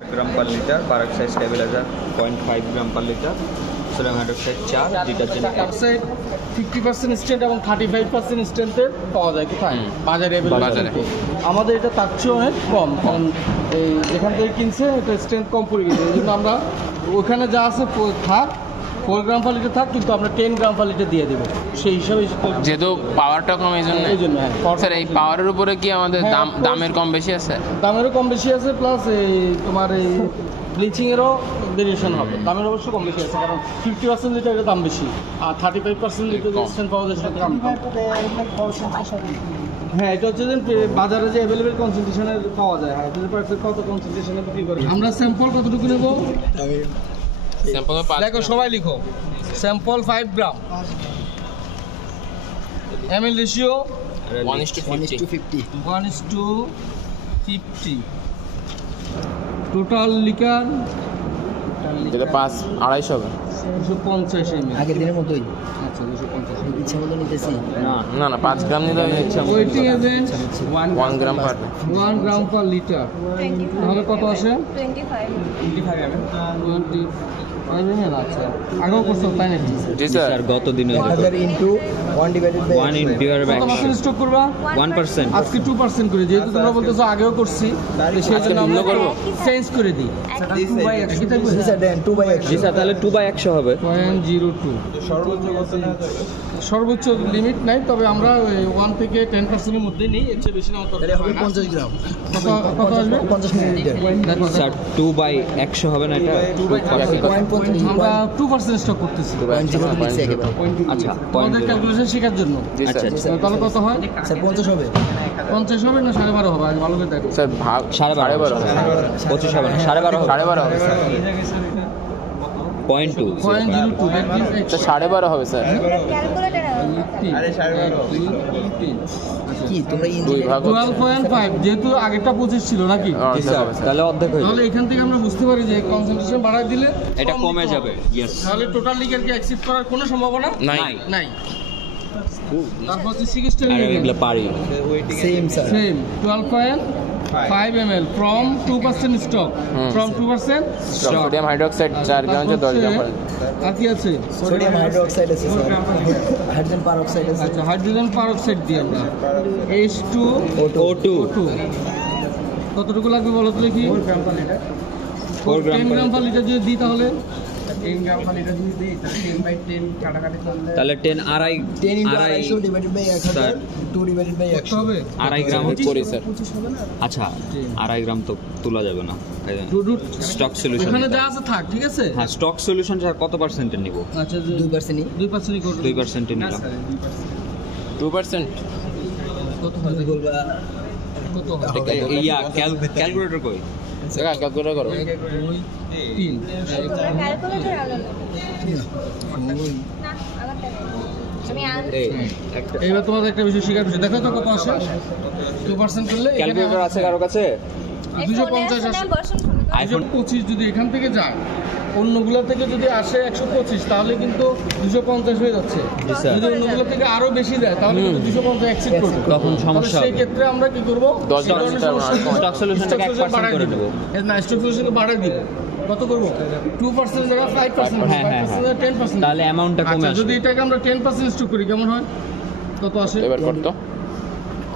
ग्राम पर litre, park size stabiliser 0.5 ग्राम पर litre, sodium hydroxide 4, detergent oxide 50% strength এবং 35% স্ট্রেন্থের পাওয়া যায় কোথায় বাজারে আমাদের এটা তার চেয়ে অনেক কম, কারণ এই এখান থেকে কিনছে এটা স্ট্রেন্থ কম পড়ে গেছে, এই জন্য আমরা ওখানে যা আছে থাক 4 গ্রাম পার লিটার থাক, কিন্তু আমরা 10 গ্রাম পার লিটার দিয়ে দেবো সেই হিসাবে, যেহেতু পাওয়ারটা কম এই জন্য হ্যাঁ। স্যার এই পাওয়ারের উপরে কি আমাদের দামের কম বেশি আছে? দামেরও কম বেশি আছে, প্লাস এই তোমার এই ব্লিচিংয়েরও ভেরিয়েশন হবে, দামের অবশ্য কম বেশি আছে, কারণ 50% লিটার দাম বেশি আর 35% লিটার স্ট্রেন্থ পাওয়া যায় সেটা দাম কম। হ্যাঁ, এটা হচ্ছে যে বাজারে যে অ্যাভেলেবেল কনসেন্ট্রেশনের পাওয়া যায়, হ্যাঁ কত কনসেন্ট্রেশনে বিক্রি করে। আমরা স্যাম্পল কতটুকু নেব? দেখো সবাই লিখো, স্যাম্পল 5 গ্রাম, ml রেশিও 1:50, টোটাল লিটার যেটা 250 হবে 250 ml আগের দিনের মতোই। আচ্ছা 250 ইচ্ছা মতো নিতেছি না 5 গ্রাম নিতে হবে ইচ্ছা মতো। ওয়েটিং এজেন্ট 1 গ্রাম পার 1 গ্রাম পার লিটার, তাহলে কত আসে? 25 ml। আচ্ছা, আগেও করছো তাই নাকি? জি স্যার, গত দিনে 1000 into 1 divided by 1 divided by কত পার্সেন্ট স্টক করবা? 1%। আজকে 2% করে, যেহেতু তোমরা বলতেছো আগেও করছি সেই জন্য আমরা করব চেঞ্জ করে দিই। কি থাকবে? স্যার দেন 2 বাই 100 জি স্যার, তাহলে 2 বাই 100 হবে। 0.02 সর্বোচ্চ লিমিট নাই, তবে আমরা 1 থেকে 10% এর মধ্যে নিই, এর চেয়ে বেশি না হতে তাহলে হবে 50 গ্রাম, কত আসবে? 50 মিলিলিটার। দেখো স্যার 2 বাই 100 হবে না, এটা 0.50 আমরা 2% স্টক করতেছি। 0.0 লিখছি একেবারে। আচ্ছা তোমাদের ক্যালকুলেশন শেখার জন্য। আচ্ছা আচ্ছা তাহলে কত হয়? স্যার 50 হবে। 50 হবে না 12.5 হবে? আজ ভালো করে দেখো। স্যার ভাগ 12.5 25 হবে না, 12.5 হবে। 12.5 হবে স্যার। 0.2 0.02 তো 12.5 হবে স্যার। কি তোমরা 2 ভাগ 12.5, যেহেতু আগেরটা 25 ছিল নাকি, জি স্যার, তাহলে অর্ধেক হয়ে তাহলে যাবে, এখান থেকে আমরা বুঝতে পারি যে কনসেন্ট্রেশন বাড়ায় দিলে এটা কমে যাবে। ইয়েস, তাহলে টোটাল লিগার কি অ্যাকসেপ্ট করার কোনো সম্ভাবনা নাই। নাই। তারপর হচ্ছে 60 আর এগুলো পারি same sir. Same 12.5 ml from 2% stock, from 2% sodium hydroxide 4 গ্রাম 10 গ্রাম পার। আর কি আছে? সোডিয়াম হাইড্রোক্সাইড আছে স্যার, হাইড্রোজেন পারঅক্সাইড আছে। আচ্ছা, হাইড্রোজেন পারঅক্সাইড দিয়ে আমরা H2O2 কতটুকু লাগবে বলো তো দেখি? 4 গ্রাম 10 গ্রাম পার লিটার যদি দিই তাহলে তাহলে 10 আড়াই 10 into 250 divided by 1000 2 divided by 100 হবে আড়াই গ্রাম করি স্যার। আচ্ছা, আড়াই গ্রাম তো তোলা যাবে না, স্টক সলিউশন এখানে যা আছে থাক, ঠিক আছে? হ্যাঁ, স্টক সলিউশন কত পার্সেন্টে নিব? আচ্ছা 2% 2% করব। 2% নিলাম। 2% কত হয় দেখো? বলবা কত হয়? ইয়া ক্যালকুলেটর কই? দেখা ক্যালকুলেট করো। 1 2 3 এই একটা এইবার তোমাদের একটা বিষয় শেখার বিষয়, দেখো তো কত আসে 2% করলে? ক্যালকুলেটর আছে কারো কাছে? 250 আসে। আইফোন 25 যদি এখান থেকে যায়, অন্যগুলো থেকে যদি আসে 125, তাহলে কিন্তু 250 হয়ে যাচ্ছে। জি স্যার। যদি অন্যগুলো থেকে আরো বেশি দেয় তাহলে কিন্তু 250 এক্সিড করবে, তখন সমস্যা সেই হবে। ক্ষেত্রে আমরা কি করব? 10 গ্রাম স্টক সলিউশনটাকে 1% করে দেব। না, স্টক সলিউশনকে বাড়াই দিব। কত করব? 2% জায়গা 5%, হ্যাঁ, হ্যাঁ, 5% 10%, তাহলে অ্যামাউন্টটা কমে আচ্ছা, আসবে। যদি এটাকে আমরা 10% স্টক করি কেমন হয়? কত আসে? এবার করতো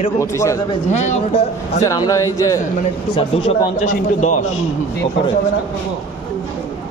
এরকম কি করা যাবে যে হ্যাঁ, কোনটা স্যার আমরা এই যে মানে স্যার 250 ইনটু 10 উপরে হবে না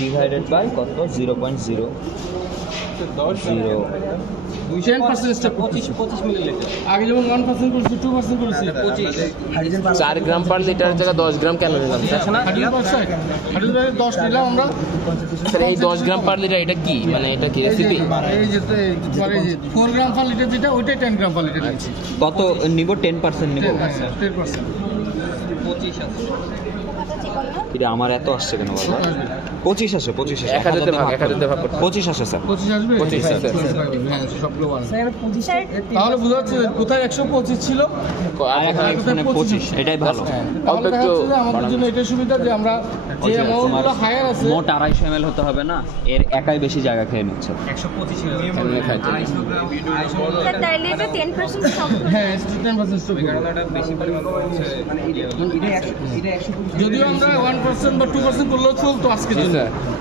ডিভাইডেড বাই কত? 0.0 10% স্টক 25 মিলিলিটার। আগে যেমন 1% করেছি, 2% করেছি, 25 হাইড্রোজেন 4 গ্রাম পার লিটারের জায়গায় 10 গ্রাম কেন নিলাম স্যার? হাইড্রোজেন 10 নিলাম আমরা। স্যার এই 10 গ্রাম পার লিটার এটা কি, মানে এটা কি রেসিপি? এই যে 4 গ্রাম পার লিটার যেটা, ওইটাই 10 গ্রাম পার লিটার নিচ্ছি। কত নিব? 10% নিব। 10%। এটা আমার এত আসছে কেন বাবা? 25 আসে, 25 আসে। 1000 তে ভাগ 1000 তে ভাগ করতে। 25 আসে স্যার। 25 আসবে? 25 স্যার। হ্যাঁ, সবগুলো বাড়ানো। তাহলে বোঝা যাচ্ছে কোথায় 125 ছিল, আর এখন এখানে 25, এটাই ভালো। তাহলে দেখা যাচ্ছে যে আমাদের জন্য এটাই সুবিধা যে আমরা যে অ্যামাউন্টগুলো হায়ার আছে, মোট 250 ml হতে হবে না, এর একাই বেশি জায়গা খেয়ে নিচ্ছে। এমনি খাইতে। তাইলে এটা 10% স্টক হ্যাঁ 10% স্টক। যদিও আমরা 1% বা 2% করলেও চলতো আজকের জন্য,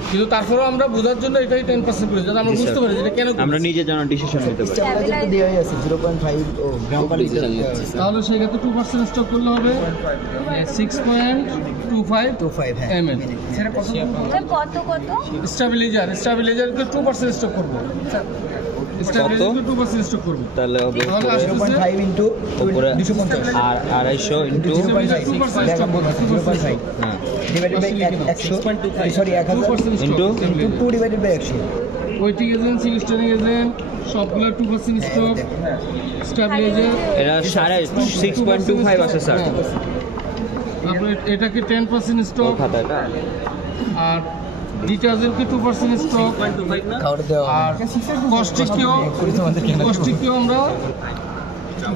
কিন্তু তারপরেও আমরা বোঝার জন্য এটাই 10% করেছি, যাতে আমরা বুঝতে পারি যে এটা কেন করছি। আমরা নিজে যেন ডিসিশন নিতে পারি। স্টেবিলাইজার তো দেওয়াই আছে 0.5 গ্রাম পার লিটার। তাহলে সেক্ষেত্রে 2% স্টক করলে হবে 6.25 হ্যাঁ ml। স্যার কত কত? স্টেবিলাইজারকে 2% স্টক করবো, স্টেবিলাইজারকে 2% স্টক করবো, তাহলে হবে তাহলে আসতেছে 0.5 ইনটু উপরে 250 আর 250 ইনটু 2% স্টক করবো, 0.5 হ্যাঁ divided by 100 sorry 1000 2% stock into 2 divided by 100 wetting agent, সিলিস্টারিং এজেন্ট সবগুলো 2% স্টক, স্টেবিলাইজার এটা 6.25 আছে স্যার তারপরে এটাকে 10% ওই স্টক, খাতাটা। আর ডিটারজেন্টকে 2% স্টক, খাওয়াটা দেওয়া আর কস্টিককেও আমরা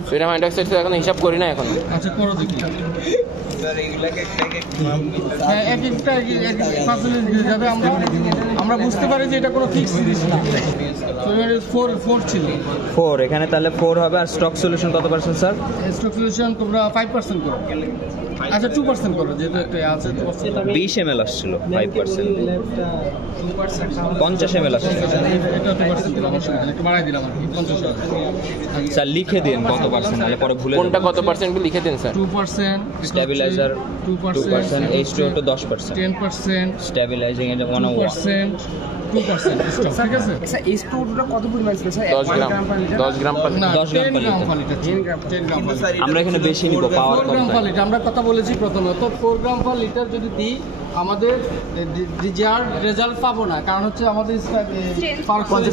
সোডিয়াম হাইড্রোক্সাইড এখন হিসাব করি না এখন। আচ্ছা করো দেখি। হ্যাঁ, এক একটা পার্সেন্টেজ যাতে আমরা বুঝতে পারি যে এটা কোনো ফিক্স জিনিস না। ফোর ছিল 4 এখানে, তাহলে 4 হবে। আর স্টক সলিউশন কত পার্সেন্ট স্যার? স্টক সলিউশন তোমরা 5% করো, আচ্ছা 2% করো, যেহেতু একটা আছে 2%। 20 ml আসছিল 5%, 50 ml আসছিল। এটা 2% দিলাম, অসুবিধা নেই, একটু বাড়াই দিলাম আর কি 50 টাকা। স্যার লিখে দিন কত পার্সেন্ট, নাহলে পরে ভুলে কোনটা যাবেন। কত পার্সেন্ট লিখে দিন স্যার। 2%, স্টেবিলাইজার 2%, H2O তো 10%, 10%, স্টেবিলাইজিং এর 101। 2% স্টক, ঠিক আছে? স্যার এই স্টোরটা কত পরিমাণ ছিল স্যার? 10 গ্রাম পার না, 10 গ্রাম 10 per গ্রাম liter। পার লিটার, 10 গ্রাম পার লিটার। আমরা এখানে বেশি নিব, পাওয়ার 4 কম গ্রাম পার তাই। লিটার আমরা কথা বলেছি প্রথমে, তো 4 গ্রাম পার লিটার যদি দিই আমাদের রেজাল্ট পাবো না, কারণ হচ্ছে আমাদের পারক্সাইড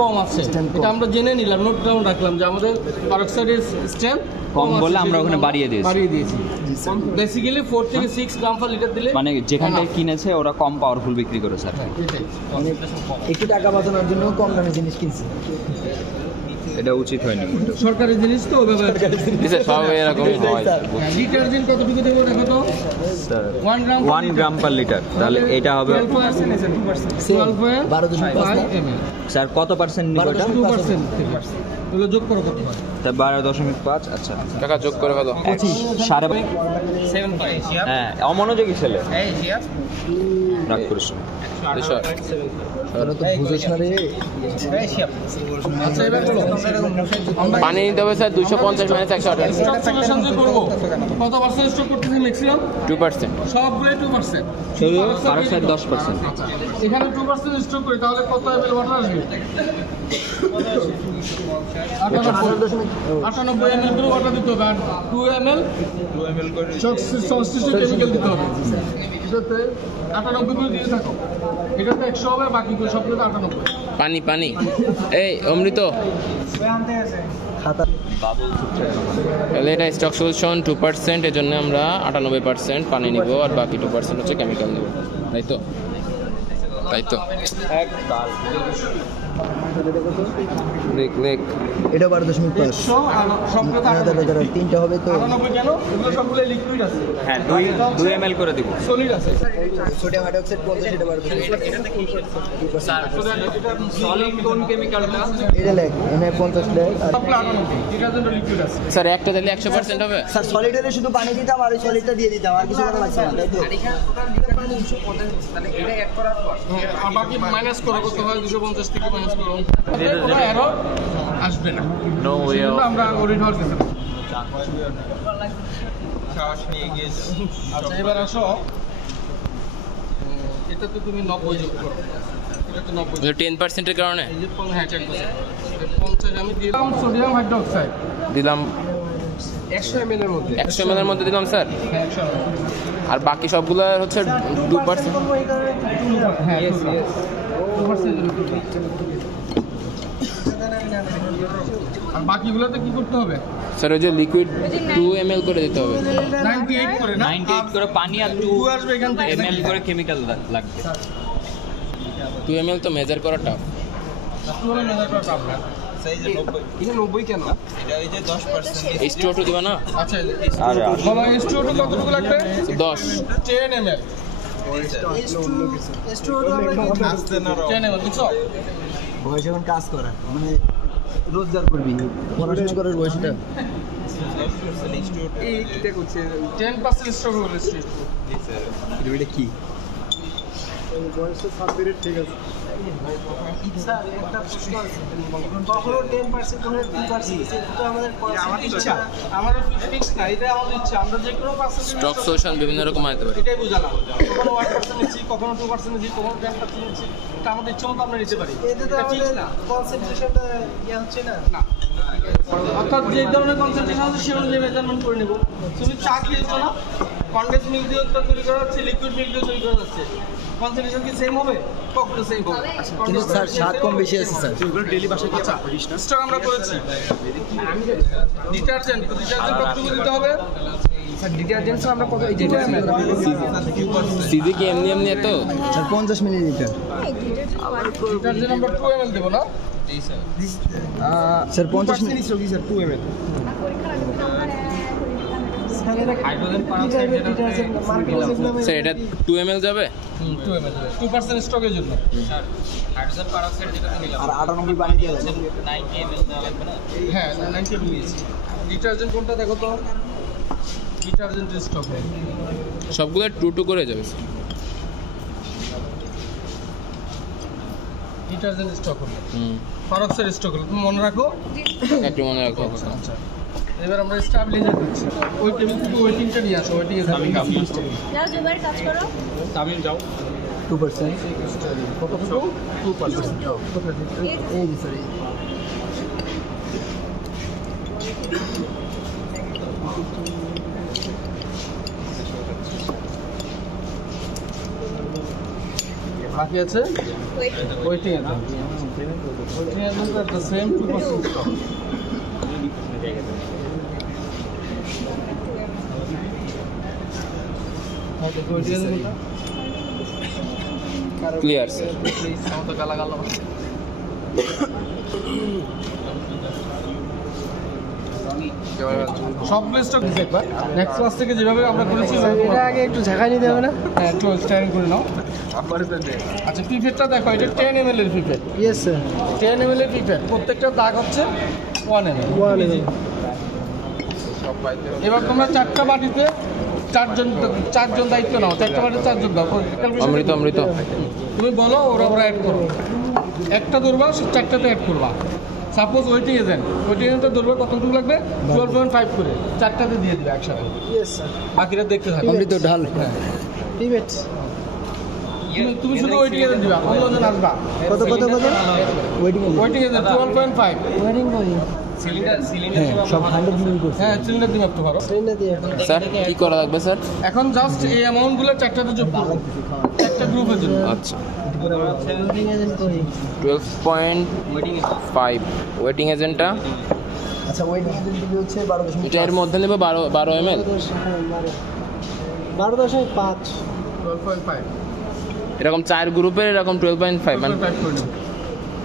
কম আছে, এটা আমরা জেনে নিলাম, নোট ডাউন রাখলাম যে আমাদের পারক্সাইডের স্ট্রেংথ কম বলে আমরা ওখানে বাড়িয়ে দিয়েছি। বেসিক্যালি 4 থেকে 6 গ্রাম পার লিটার দিলে মানে যেখানটায় কিনেছে ওরা কম পাওয়ারফুল বিক্রি করে স্যার। এটাই। একটু টাকা বাঁচানোর জন্য কম দামে জিনিস কিনছি। এটা উচিত হয়নি। সরকারি জিনিস তো ওইভাবে স্যার সব এরকমই হয়। ডিটারজেন্ট কতটুকু দেবো দেখো তো? স্যার 1 গ্রাম 1 গ্রাম পার লিটার, তাহলে এটা হবে 12.5 ml। স্যার কত পার্সেন্ট নিব এটা? 2%, এগুলো যোগ করো কত হয়? তা 12.5। আচ্ছা টাকা যোগ করে ফেলো। 7.5। হ্যাঁ অমনোযোগী ছেলে, রাগ করিস না। তোরা তো বুঝিস না রে। আচ্ছা এবার বলো আমরা পানি নিতে হবে স্যার 250 - 128। স্টক সলিউশন যে করব কত পার্সেন্ট স্টক করতেছি ম্যাক্সিমাম? 2%। সবগুলো 2%। শুধু পারক্সাইড 10%। এখানে 2% স্টক করি তাহলে কত ml ওয়াটার আসবে? 98 ml করে ওয়াটার দিতে হবে, আর 2 ml সংশ্লিষ্ট কেমিক্যাল দিতে হবে। এটাতে 98 করে দিয়ে থাকো, এটাতে 100 হবে, বাকিগুলো সবগুলোতে 98। পানি এই অমৃত খাতা তাহলে এটা স্টক সলিউশন 2%, এর জন্য আমরা 98% পানি নিব, আর বাকি 2% হচ্ছে কেমিক্যাল নিব, তাই তো? লেখ এটা 12.5 100 আর সবগুলোতে দাদা তিনটা হবে তো 98 কেন? এগুলো সবগুলো লিকুইড আছে, হ্যাঁ 2 ml করে দিব। সলিড আছে। সোডিয়াম হাইড্রোক্সাইড 50 এটা 12.5 সলিড কোন কেমিক্যালটা? এটা লেখ এনে 50 লেখ আর সবগুলো 98, ডিটারজেন্ট লিকুইড আছে। স্যার একটা দিলে 100% হবে। স্যার সলিডের শুধু পানি দিতাম আর ওই সলিডটা দিয়ে দিতাম, আর কিছু করা লাগছে না, তাই তো? আর বাকি মাইনাস করো, কত হয়? 250 থেকে মাইনাস করো, কোনো এরর আসবে না। নো ওয়ে সেজন্য আমরা ওরিড হওয়ার চেষ্টা করি। আচ্ছা এবার আসো, এটা তো তুমি 90 যোগ করো, এটা তো 90 10% এর কারণে এই যে 50 আমি দিলাম সোডিয়াম হাইড্রোক্সাইড, দিলাম 100 ml এর মধ্যে, 100 ml এর মধ্যে দিলাম স্যার, হ্যাঁ 100 ml, আর বাকি সবগুলো হচ্ছে 2%। হ্যাঁ 2%। আর বাকিগুলোতে কি করতে হবে? স্যার ওই যে লিকুইড 2 ml করে দিতে হবে। 98 করে না, 98 করে পানি আর 2 আসবে এখান থেকে ml করে কেমিক্যাল লাগবে। 2 ml তো মেজার করা টাফ। নব্বই কেন? H2O দিবা না? আচ্ছা আরে বলো H2O কতটুকু লাগবে? 10। 10 ml। 10 ml বুঝছো? বয়স এখন কাজ করা মানে রোজগার করবি পড়াশোনা করার বয়সটা এইটা করছে 10% স্টক হলো স্ট্রিট এটা কি বয়সের সাবজেক্ট ঠিক আছে স্যার একটা প্রশ্ন আছে কখনো 10% কখনো 2% এটা আমাদের ইচ্ছা আমাদের ফিক্স না, এটা আমাদের ইচ্ছা, আমরা যে কোনো পার্সেন্টেজ স্টক সলিউশন বিভিন্ন রকম হতে পারে। এটাই বুঝালাম, কখনো 1% নিচ্ছি, কখনো 2% নিচ্ছি, কখনো 10% নিচ্ছি, এটা আমাদের ইচ্ছা মতো আমরা নিতে পারি। এতে তো এটা ঠিক আমাদের না কনসেন্ট্রেশনটা হচ্ছে না না, অর্থাৎ যে ধরনের কনসেন্ট্রেশন আছে সেই অনুযায়ী মেজারমেন্ট করে নেব। তুমি চা খেয়েছো না, কনডেন্স মিল্ক দিয়ে তৈরি করা হচ্ছে, লিকুইড মিল্ক দিয়ে তৈরি করা হচ্ছে, কনসেন্ট্রেশন কি সেম হবে? কখনো সেম হবে না। কিন্তু স্যার স্বাদ কম বেশি আছে স্যার ডেইলি বাসায় কি করিস না স্টক আমরা করেছি। ডিটারজেন্ট কতটুকু দিতে হবে? স্যার ডিটারজেন্টস আমরা কত এই যে সিজি কি এমনি এমনি এত? স্যার 50 মিলিলিটার ডিটারজেন্ট আমরা 2 ml দেবো না? স্যার 50 মিলি স্যার 2 ml হাইড্রোজেন পারঅক্সাইড যেটা স্যার এটা 2 ml যাবে? 2 ml 2% স্টকের জন্য। স্যার হাইড্রোজেন পারঅক্সাইড যেটা নিলাম আর 98 পানি দিয়ে দেন 90 ml দেওয়া লাগবে না? হ্যাঁ 90 ml নিয়েছি। ডিটারজেন্ট কোনটা দেখো তো? ডিটারজেন্ট স্টক সবগুলো 2 করে যাবে। ডিটারজেন্ট স্টক হলো, হুম, পারঅক্সাইড স্টক হলো, তুমি মনে রাখো। একটু মনে রাখো। আচ্ছা, এবার আমরা স্টাবিলাইজার দিচ্ছি। ওই টেবিল থেকে ওয়েটিংটা নিয়ে আসো, ওয়েটিং এর আমি যাও জুবাইর কাজ করো। তামিল যাও 2% কতটুকু? 2%। এই যে স্যার বাকি আছে ওয়েটিং এর দাম। ওয়েটিং এর দাম তো সেম 2% স্টক। Clear sir. সবগুলো স্টক দিচ্ছে একবার। নেক্সট ক্লাস থেকে যেভাবে আমরা করেছি এটা আগে একটু ঝাঁকাই নিতে হবে না হ্যাঁ, একটু স্ট্যান্ড করে নাও। আচ্ছা, পিপেটটা দেখো, এটা 10 ml এর পিপেট। ইয়েস স্যার 10 ml এর পিপেট, প্রত্যেকটা দাগ হচ্ছে 1 ml। এবার তোমরা 4টা বাটিতে চারজন দায়িত্ব নাও, 4টা বাটিতে 4জন দাও। অমৃত অমৃত তুমি বলো, ওরা অ্যাড করো। একটা ধরবা, 4টাতে অ্যাড করবা। সাপোজ ওয়েটিং এজেন্টটা ধরবে, কতটুকু লাগবে? 12.5 করে 4টাতে দিয়ে দিবে একসাথে। ইয়েস স্যার বাকিটা দেখতে থাকো। অমৃত ঢাল পিভেট তুমি শুধু ওয়েটিং এজেন্ট দিবা, অন্যজন আসবা। কত ওয়েটিং ওয়েটিং এজেন্ট 12.5। ওয়ারিং করি হ্যাঁ সব 100 মিলি করছে হ্যাঁ, সিলিন্ডার দিয়ে মাপতে পারো। ট্রেনে দিয়ে স্যার কি করা লাগবে স্যার? এখন জাস্ট এই অ্যামাউন্টগুলো 4টাতে যোগ করো, একটা গ্রুপের জন্য। আচ্ছা, ওয়ারিং এজেন্ট করি 12.5 ওয়েটিং এজেন্টটা। আচ্ছা ওয়েটিং এজেন্ট হচ্ছে 12 এটা এর মধ্যে নেবে 12 ml। 12.5 12.5 এরকম 4 গ্রুপের এরকম 12.5 মানে 12.5 করে নেবো।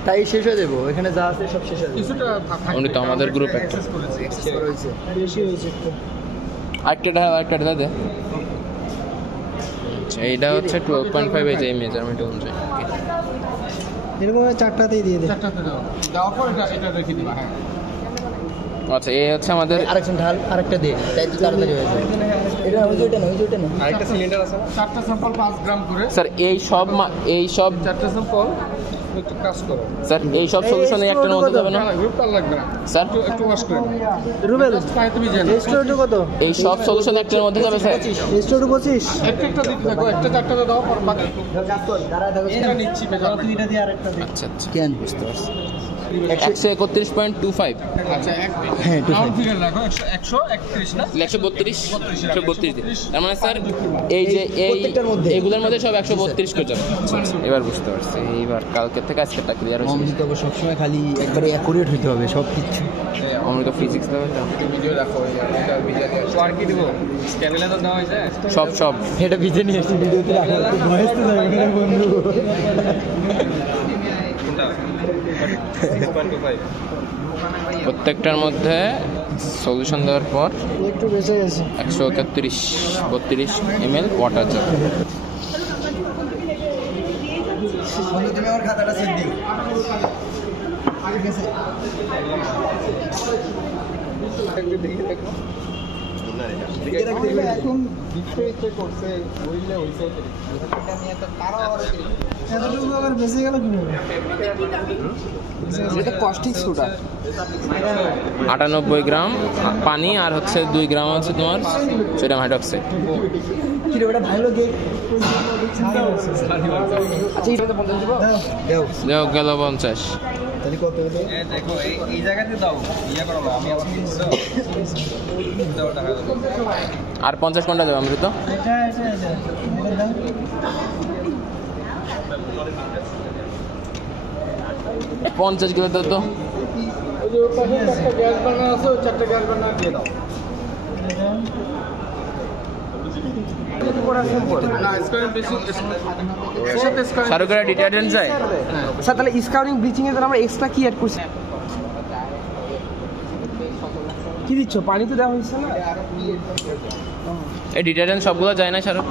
তাই শেষ হয়ে যাবো এখানে যা আছে সব শেষ হয়ে যাবে কিছুটা থাকবে, উনি তো আমাদের কারণ গ্রুপে। access করেছি। হয়েছে বেশি হয়েছে একটু আরেকটা দে। আচ্ছা, এইটা হচ্ছে 12.5 এই যে মেজারমেন্ট অনুযায়ী। এরকম 4টাতেই দিয়ে দে 4টাতে দাও, দেওয়ার পর এটা রেখে দিবা। হ্যাঁ, আচ্ছা, এই হচ্ছে আমাদের আরেকজন ঢাল আরেকটা দে তাই তো তাড়াতাড়ি হয়ে যাবে এটা ওই যে ওইটা না আরেকটা সিলিন্ডার আছে না, 4টা স্যাম্পল 5 গ্রাম করে। স্যার এই সব 4টা স্যাম্পল একটু কাজ করো। স্যার এই সব সলিউশনে একটার মধ্যে যাবে না গ্রুপ তার লাগবে না স্যার? একটু ওয়াশ করে রুবেল পায়ে তুমি জানো রেস্টুরেন্ট কত এই সব সলিউশন একটার মধ্যে যাবে স্যার? রেস্টুরেন্ট 25 একটা দিতে থাকো, একটা 4টাতে দাও, পর বাকি দাঁড়া থাকো এটা নিচ্ছি মেজারমেন্ট। তুই এটা দিয়ে আরেকটা দে আচ্ছা আচ্ছা, কেন বুঝতে পারছি। 131.25 আচ্ছা, হ্যাঁ, একটু রাউন্ড ফিগার রাখো, 131 না 132 তার মানে স্যার এই যে প্রত্যেকটার মধ্যে? এইগুলোর মধ্যে সব 132 করে যাবে। এবার বুঝতে পারছি, এইবার কালকে থেকে আজকেটা ক্লিয়ার হয়েছে। অমৃত সবসময় খালি একবারে অ্যাকুরেট হইতে হবে সব কিছু অমৃত ফিজিক্স লেভেলটা ভিডিও রাখো, এটা ভিডিও আর কি দিব, ক্যামেরা তো দেওয়া হয়েছে। সব এটা ভিজে নিয়ে এসেছি ভিডিওতে রাখো ভয়েস তো যাবে না বন্ধু প্রত্যেকটার মধ্যে সলিউশন দেওয়ার পর একটু বেঁচে গেছে 132 ml ওয়াটার যাবে। বন্ধু তুমি আমার খাতাটা সেট দিও এখন বিক্রয় করছে হইলে হইছে এতটুকু আবার বেঁচে গেল কিভাবে? এটা কস্টিক সোডা 98 গ্রাম পানি আর হচ্ছে 2 গ্রাম হচ্ছে তোমার সোডিয়াম হাইড্রোক্সাইড। কি রে ওটা ভালো গেট আচ্ছা এটা তো 50 দিব দাও যাও গেল 50। তাহলে কত হলো দেখো এই জায়গাতে দাও ইয়া করো না আমি আবার আর 50 কোনটা দেবো অমৃত? এটা দাও 50 কিলো দাও তো। ওই যে ওর পাশে 4টা গ্যাস বার্নার আছে, ওই 4টা গ্যাস বার্নার দিয়ে দাও। শাহরুখের ডিটারজেন্ট চাই। স্যার তাহলে স্কাউরিং ব্লিচিং এর জন্য আমরা এক্সট্রা কি অ্যাড করছি? কি দিচ্ছ? পানি তো দেওয়া হয়েছে না? এই ডিটারজেন্ট সবগুলো যায় না শাহরুখ?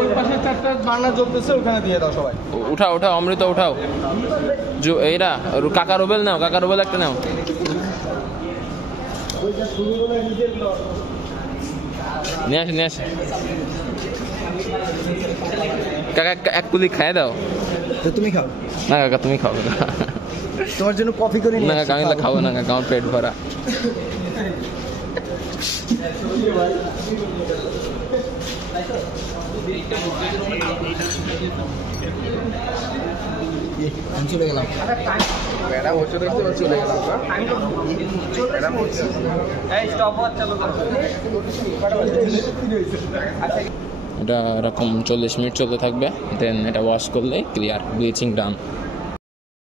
ওই পাশে 4টা বার্নার জ্বলতেছে, ওখানে দিয়ে দাও সবাই। উঠাও উঠাও অমৃত উঠাও। এইরা কাকা রুবেল নাও, কাকা রুবেল একটা নাও। নিয়ে আসে নিয়ে আসে কাকা এক কুলি খাই দাও। তো তুমি খাও। না কাকা তুমি খাও কাকা। তোমার জন্য কফি করে না নিয়ে কাকা আমি তো খাবো না কাকা, আমার পেট ভরা। আমি চলে গেলাম। এটা এরকম 40 মিনিট চলতে থাকবে, দেন এটা ওয়াশ করলে ক্লিয়ার, ব্লিচিং ডান।